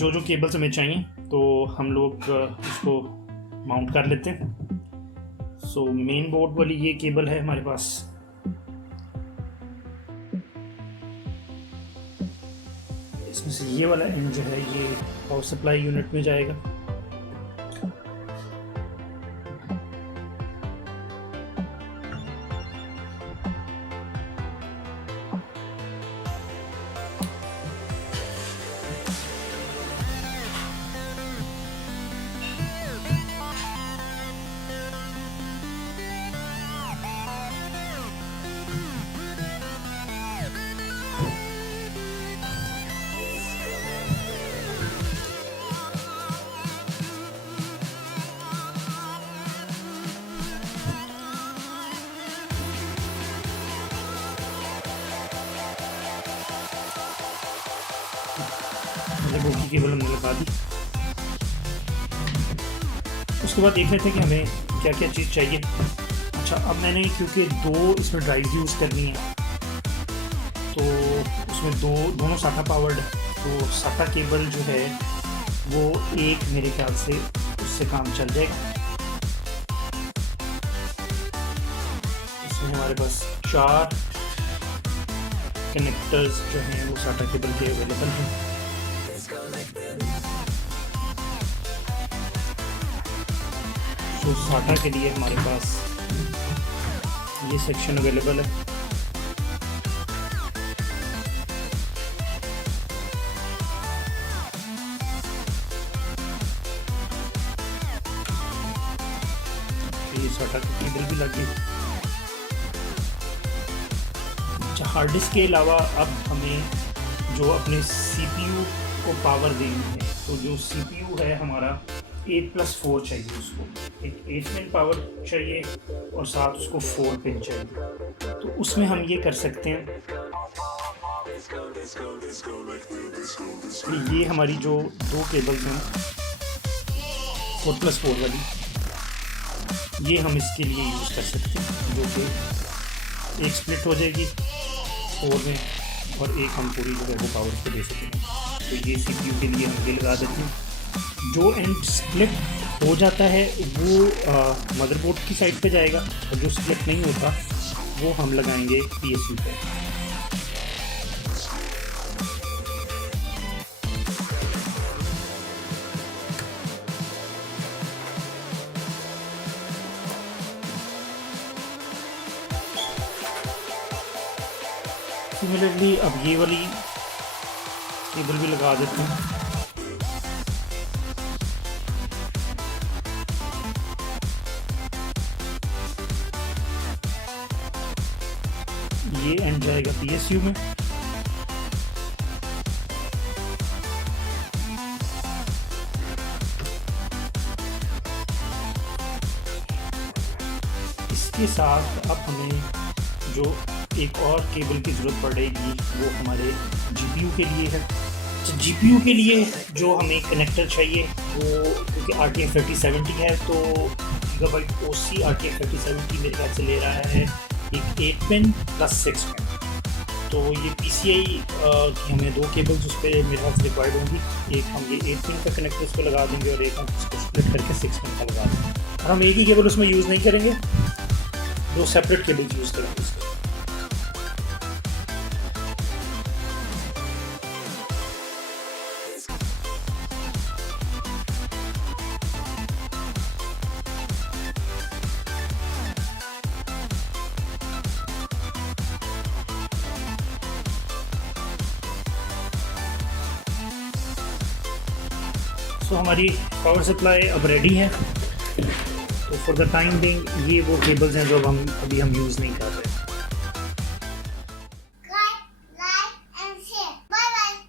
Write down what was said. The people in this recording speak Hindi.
जो जो केबल्स हमें चाहिए तो हम लोग इसको माउंट कर लेते हैं। सो मेन बोर्ड वाली ये केबल है हमारे पास। इसमें से ये वाला एंड जो है ये पावर सप्लाई यूनिट में जाएगा। बोर्ड की केबल हमने लगा दी। उसके बाद देख रहे थे कि हमें क्या क्या चीज़ चाहिए। अच्छा, अब मैंने क्योंकि दो इसमें ड्राइव यूज़ करनी है तो उसमें दोनों साटा पावर्ड है, तो साटा केबल जो है वो एक मेरे ख्याल से उससे काम चल जाएगा। इसमें हमारे पास 4 कनेक्टर्स जो हैं वो साटा केबल के अवेलेबल हैं। तो साटा के लिए हमारे पास ये सेक्शन अवेलेबल है। ये साटा की केबल भी लगी। अच्छा, हार्ड डिस्क के अलावा अब हमें जो अपने सीपीयू को पावर देनी है, तो जो सीपीयू है हमारा 8+4 चाहिए, उसको एक 8 पिन पावर चाहिए और साथ उसको 4 पिन चाहिए। तो उसमें हम ये कर सकते हैं, ये हमारी जो 2 केबल्स हैं 4+4 वाली, ये हम इसके लिए यूज़ कर सकते हैं, जो कि एक स्प्लिट हो जाएगी 4 में और एक हम पूरी जो है वो पावर को दे सकेंगे। तो ये सीपीयू के लिए हम ये लगा देते हैं। जो एंड स्प्लिट हो जाता है वो मदरबोर्ड की साइड पे जाएगा और जो स्प्लिट नहीं होता वो हम लगाएंगे पीएसयू पे। सिमिलरली अब ये वाली केबल भी लगा देते हैं। ये एंड जाएगा पीएसयू में। इसके साथ अब हमें जो एक और केबल की ज़रूरत पड़ेगी वो हमारे जीपीयू के लिए है। तो जीपीयू के लिए जो हमें कनेक्टर चाहिए वो क्योंकि RTX 3070 है तो गीगाबाइट OC RTX 3070 मेरे ख्याल से ले रहा है एक 8 पिन + 6 पिन। तो ये PCI की हमें 2 केबल्स उस पर मेरे ख्याल से रिक्वायर्ड होंगी। एक हम ये 8 पिन का कनेक्टर उसको लगा देंगे और एक हम उसको स्प्लिट करके 6 पिन का लगा देंगे। और हम एक ही केबल उसमें यूज़ नहीं करेंगे, 2 सेपरेट केबल्स यूज़ करेंगे उसके। तो हमारी पावर सप्लाई अब रेडी है। तो फॉर द टाइम बिंग ये वो केबल्स हैं जो अब हम यूज़ नहीं कर रहे।